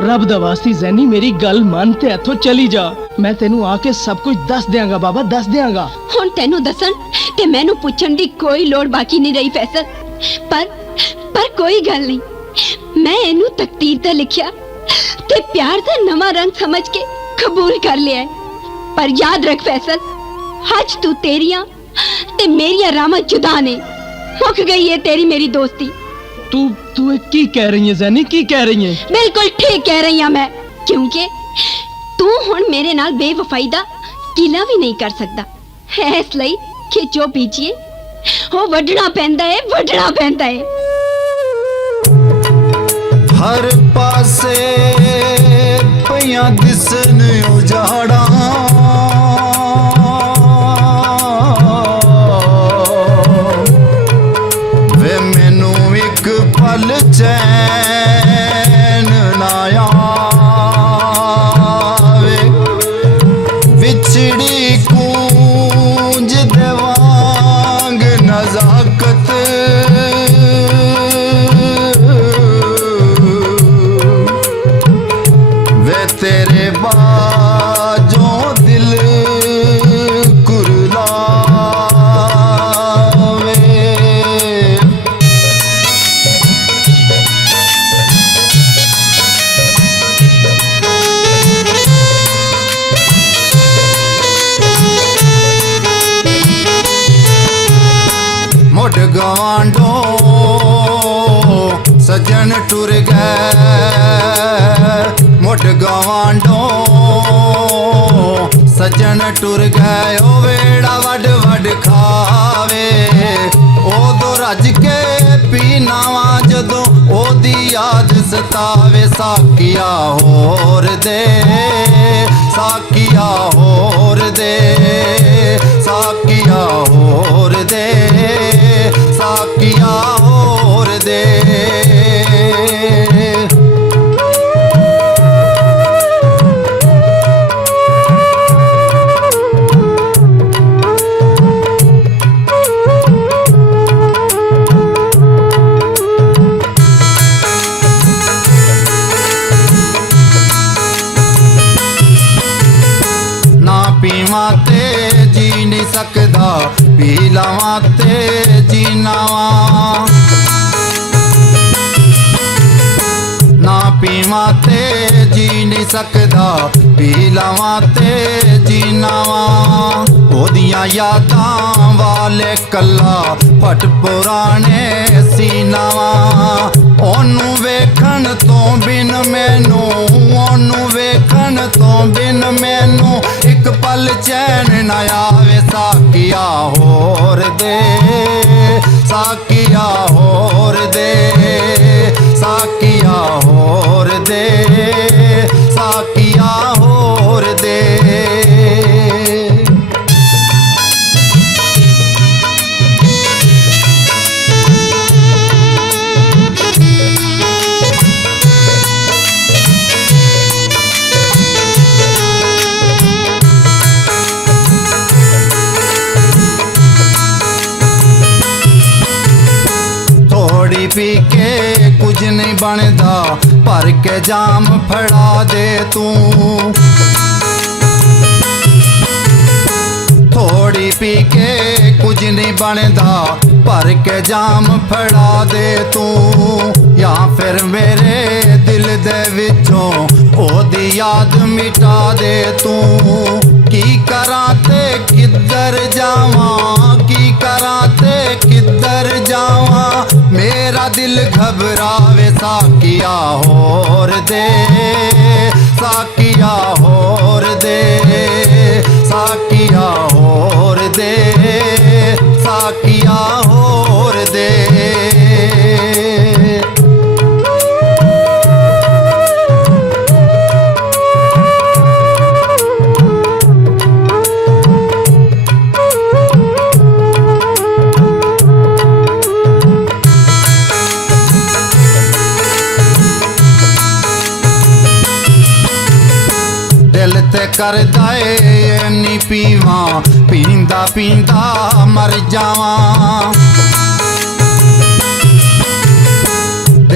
रब दा वास्ती जैनी मेरी गल मन ते इथों चली जा। मैं तेनू आके सब कुछ दस देंगा बाबा, दस देंगा। हुण तेनू दसन ते मैनू पुछण दी कोई लोड़ बाकी नहीं रही फैसल। पर कोई गल नहीं, मैं इनू तकदीर दा लिखिया ते प्यार दा नवा रंग समझ के कबूल कर लिया है। पर याद रख फैसल, आज तू तेरियां ते मेरियां रामां जुदा ने, मुक गई है तेरी मेरी दोस्ती। तू की कह रही है जैनी, की कह रही है? बिल्कुल ठीक कह रही हूं मैं, क्योंकि तू हुण मेरे नाल बेवफाई दा गिला भी नहीं कर सकदा है, इसलिए कि जो बीजिए वो वढना पैंदा है, वढना पैंदा है। हर पासे पइयां दिसन उजाड़ा, वे मैनू एक पल चैन ना आवे, विछड़ी कूंज दे वांग नजाकत, वे तेरे बाजों दिल कुरलावे। मुड़ गवांडो सजन टुर गए, मुड़ गवांडो सजन टुर गए, ओ वेड़ा वड वड खावे, ओदो रज के पीनावा जदों ओदी याद सतावे। साकिया होर दे, साकिया होर दे, साकिया होर दे, साकिया होर दे। ना पीवा ते जी नहीं सकदा, पी लावा ते जीनावा, ना पीवा ते जी नहीं सकदा, पी लावा ते जीनावा। ओदियां यादां वाले कला फट पुराने सीनावा, ओनू वेखण तो बिन मैनू, ओनू वेखण तो बिन मैनू एक पल चैन न आवे। साकिया होर दे, साकिया होर दे, साकिया होर दे, साकिया होर दे। थोड़ी पी के कुछ नहीं बनदा, भर के जाम फड़ा दे तू, थोड़ी पी के कुछ नहीं बनदा, भर के जाम फड़ा दे तू। या फिर मेरे दिल दे विचों ओदी याद मिटा दे तू। की करां ते किधर जावां, की करां ते किधर जावां, मेरा दिल घबरावे। साकिया होर दे, साकिया होर दे, साकिया होर दे, साकिया होर दे। दिल ते करदा ए नी पीवा, पींदा पींदा मर जावां।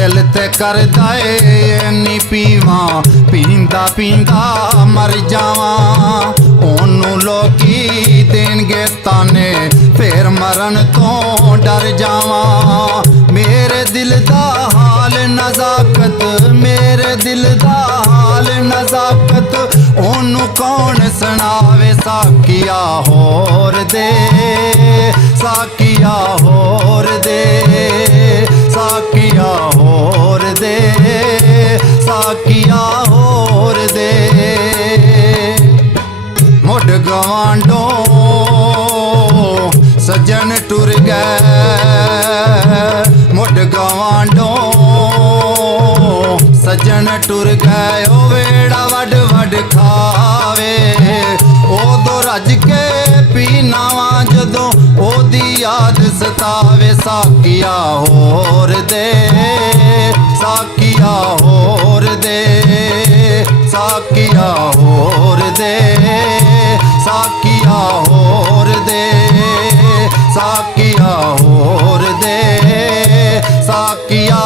दिल ते करदा ਏ ਨੀ ਪੀਵਾਂ ਪੀਂਦਾ ਪੀਂਦਾ ਮਰ ਜਾਵਾਂ ਉਹਨੂੰ ਲੋਕੀ ਦੇਣਗੇ ਤਾਨੇ ਫੇਰ ਮਰਨ ਤੋਂ ਡਰ ਜਾਵਾਂ ਮੇਰੇ ਦਿਲ ਦਾ ਹਾਲ ਨਜ਼ਾਕਤ ਮੇਰੇ ਦਿਲ ਦਾ ਹਾਲ ਨਜ਼ਾਕਤ ਉਹਨੂੰ ਕੌਣ ਸੁਣਾਵੇ ਸਾਕੀਆ ਹੋਰ ਦੇ ਸਾਕੀਆ ਹੋਰ ਦੇ ਸਾਕੀਆ ਹੋਰ ਦੇ ਸਾਕੀਆ ਹੋਰ ਦੇ ਮੁੱਢ ਗਵਾਂਡੋ ਸੱਜਣ ਟੁਰ ਗਏ ਮੁੱਢ ਗਵਾਂਡੋ ਸੱਜਣ ਟੁਰ ਗਏ ਉਹ ਵੇੜਾ ਵੱਡ ਵੱਡ ਖਾਵੇ ਉਦੋਂ ਰੱਜ ਕੇ ਪੀਨਾਵਾਂ ਜਦੋਂ ਉਹਦੀ ਯਾਦ ਸਤਾਵੇ ਸਾਕੀਆ ਹੋਰ ਦੇ ਸਾਕੀਆ ਹੋਰ ਦੇ ਸਾਕੀਆ ਹੋਰ ਦੇ ਸਾਕੀਆ ਹੋਰ ਦੇ ਸਾਕੀਆ ਹੋਰ ਦੇ ਸਾਕੀਆ